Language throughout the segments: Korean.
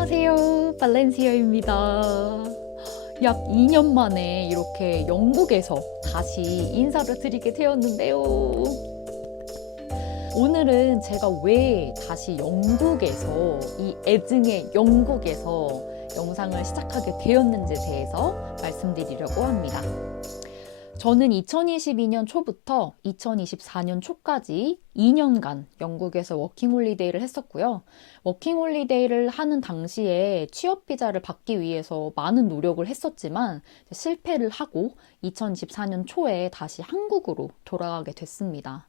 안녕하세요, 발렌시아입니다. 약 2년 만에 이렇게 영국에서 다시 인사를 드리게 되었는데요. 오늘은 제가 왜 다시 영국에서, 이 애증의 영국에서 영상을 시작하게 되었는지에 대해서 말씀드리려고 합니다. 저는 2022년 초부터 2024년 초까지 2년간 영국에서 워킹홀리데이를 했었고요. 워킹홀리데이를 하는 당시에 취업비자를 받기 위해서 많은 노력을 했었지만 실패를 하고 2024년 초에 다시 한국으로 돌아가게 됐습니다.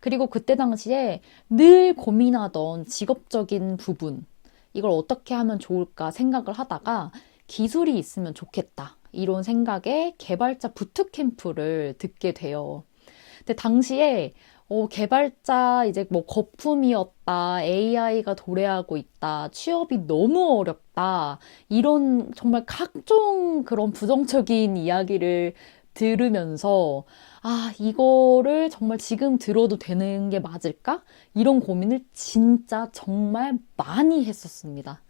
그리고 그때 당시에 늘 고민하던 직업적인 부분, 이걸 어떻게 하면 좋을까 생각을 하다가 기술이 있으면 좋겠다, 이런 생각에 개발자 부트캠프를 듣게 돼요. 근데 당시에 개발자 이제 뭐 거품이었다, AI가 도래하고 있다, 취업이 너무 어렵다, 이런 정말 각종 그런 부정적인 이야기를 들으면서 이거를 정말 지금 들어도 되는 게 맞을까? 이런 고민을 진짜 정말 많이 했었습니다.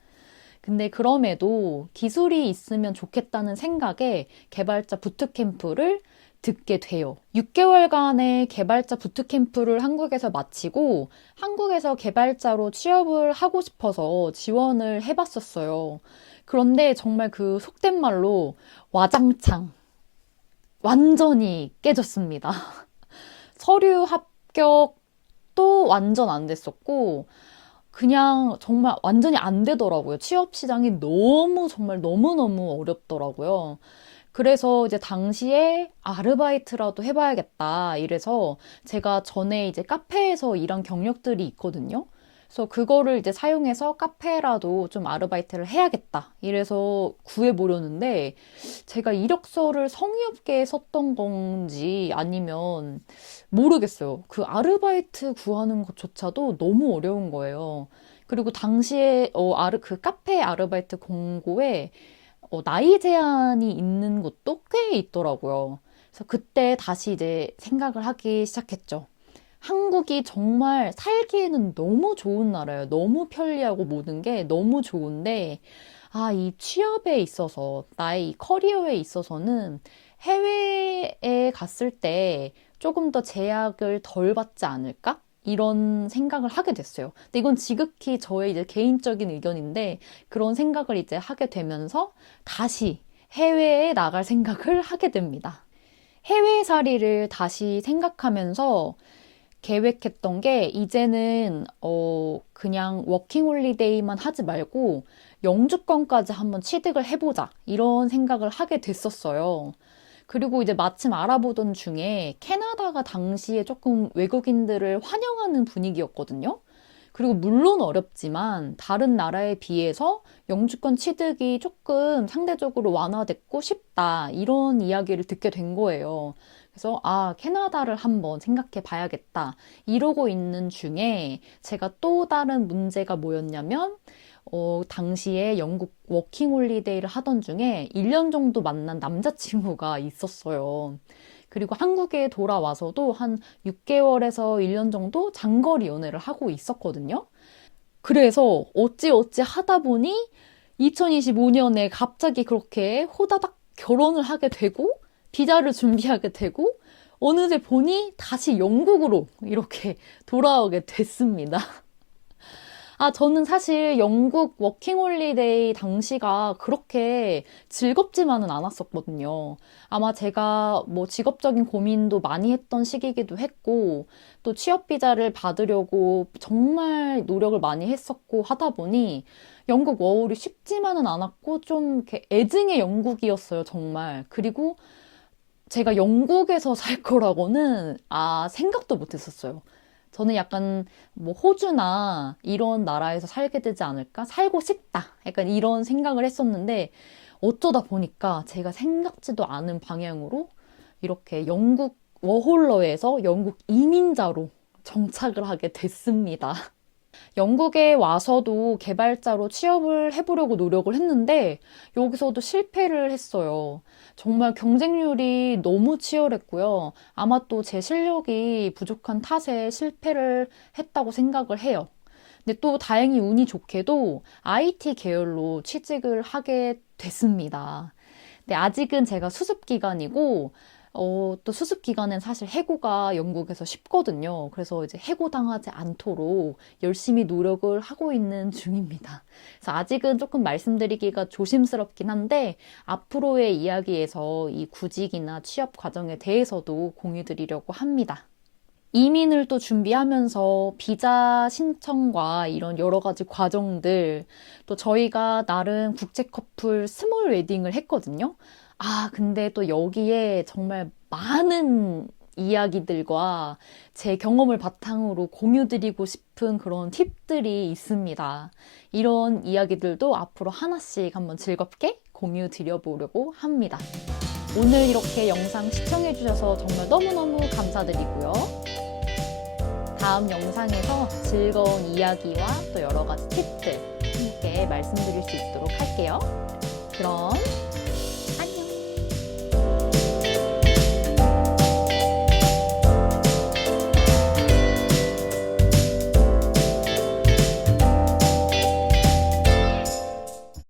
근데 그럼에도 기술이 있으면 좋겠다는 생각에 개발자 부트캠프를 듣게 돼요. 6개월간의 개발자 부트캠프를 한국에서 마치고 한국에서 개발자로 취업을 하고 싶어서 지원을 해봤었어요. 그런데 정말 그 속된 말로 와장창 완전히 깨졌습니다. 서류 합격도 완전 안 됐었고 그냥 정말 완전히 안 되더라고요. 취업 시장이 정말 너무너무 어렵더라고요. 그래서 이제 당시에 아르바이트라도 해봐야겠다. 이래서 제가 전에 이제 카페에서 일한 경력들이 있거든요. 그래서 그거를 이제 사용해서 카페라도 좀 아르바이트를 해야겠다. 이래서 구해보려는데 제가 이력서를 성의 없게 썼던 건지 아니면 모르겠어요. 그 아르바이트 구하는 것조차도 너무 어려운 거예요. 그리고 당시에 그 카페 아르바이트 공고에 나이 제한이 있는 곳도 꽤 있더라고요. 그래서 그때 다시 이제 생각을 하기 시작했죠. 한국이 정말 살기에는 너무 좋은 나라예요. 너무 편리하고 모든 게 너무 좋은데, 이 취업에 있어서, 나의 이 커리어에 있어서는 해외에 갔을 때 조금 더 제약을 덜 받지 않을까? 이런 생각을 하게 됐어요. 근데 이건 지극히 저의 이제 개인적인 의견인데, 그런 생각을 이제 하게 되면서 다시 해외에 나갈 생각을 하게 됩니다. 해외살이를 다시 생각하면서 계획했던 게 이제는 그냥 워킹홀리데이만 하지 말고 영주권까지 한번 취득을 해보자, 이런 생각을 하게 됐었어요. 그리고 이제 마침 알아보던 중에 캐나다가 당시에 조금 외국인들을 환영하는 분위기였거든요. 그리고 물론 어렵지만 다른 나라에 비해서 영주권 취득이 조금 상대적으로 완화됐고 쉽다, 이런 이야기를 듣게 된 거예요. 그래서 캐나다를 한번 생각해 봐야겠다, 이러고 있는 중에 제가 또 다른 문제가 뭐였냐면 당시에 영국 워킹홀리데이를 하던 중에 1년 정도 만난 남자친구가 있었어요. 그리고 한국에 돌아와서도 한 6개월에서 1년 정도 장거리 연애를 하고 있었거든요. 그래서 어찌어찌 하다 보니 2025년에 갑자기 그렇게 호다닥 결혼을 하게 되고 비자를 준비하게 되고 어느새 보니 다시 영국으로 이렇게 돌아오게 됐습니다. 저는 사실 영국 워킹홀리데이 당시가 그렇게 즐겁지만은 않았었거든요. 아마 제가 뭐 직업적인 고민도 많이 했던 시기이기도 했고, 또 취업비자를 받으려고 정말 노력을 많이 했었고 하다 보니 영국 워홀이 쉽지만은 않았고, 좀 이렇게 애증의 영국이었어요, 정말. 그리고 제가 영국에서 살 거라고는 생각도 못 했었어요. 저는 약간 뭐 호주나 이런 나라에서 살게 되지 않을까? 살고 싶다, 약간 이런 생각을 했었는데 어쩌다 보니까 제가 생각지도 않은 방향으로 이렇게 영국 워홀러에서 영국 이민자로 정착을 하게 됐습니다. 영국에 와서도 개발자로 취업을 해보려고 노력을 했는데 여기서도 실패를 했어요. 정말 경쟁률이 너무 치열했고요. 아마 또 제 실력이 부족한 탓에 실패를 했다고 생각을 해요. 근데 또 다행히 운이 좋게도 IT 계열로 취직을 하게 됐습니다. 근데 아직은 제가 수습 기간이고, 또 수습 기간은 사실 해고가 영국에서 쉽거든요. 그래서 이제 해고당하지 않도록 열심히 노력을 하고 있는 중입니다. 그래서 아직은 조금 말씀드리기가 조심스럽긴 한데, 앞으로의 이야기에서 이 구직이나 취업 과정에 대해서도 공유 드리려고 합니다. 이민을 또 준비하면서 비자 신청과 이런 여러 가지 과정들, 또 저희가 나름 국제 커플 스몰 웨딩을 했거든요. 근데 또 여기에 정말 많은 이야기들과 제 경험을 바탕으로 공유드리고 싶은 그런 팁들이 있습니다. 이런 이야기들도 앞으로 하나씩 한번 즐겁게 공유 드려보려고 합니다. 오늘 이렇게 영상 시청해주셔서 정말 너무너무 감사드리고요. 다음 영상에서 즐거운 이야기와 또 여러 가지 팁들 함께 말씀드릴 수 있도록 할게요. 그럼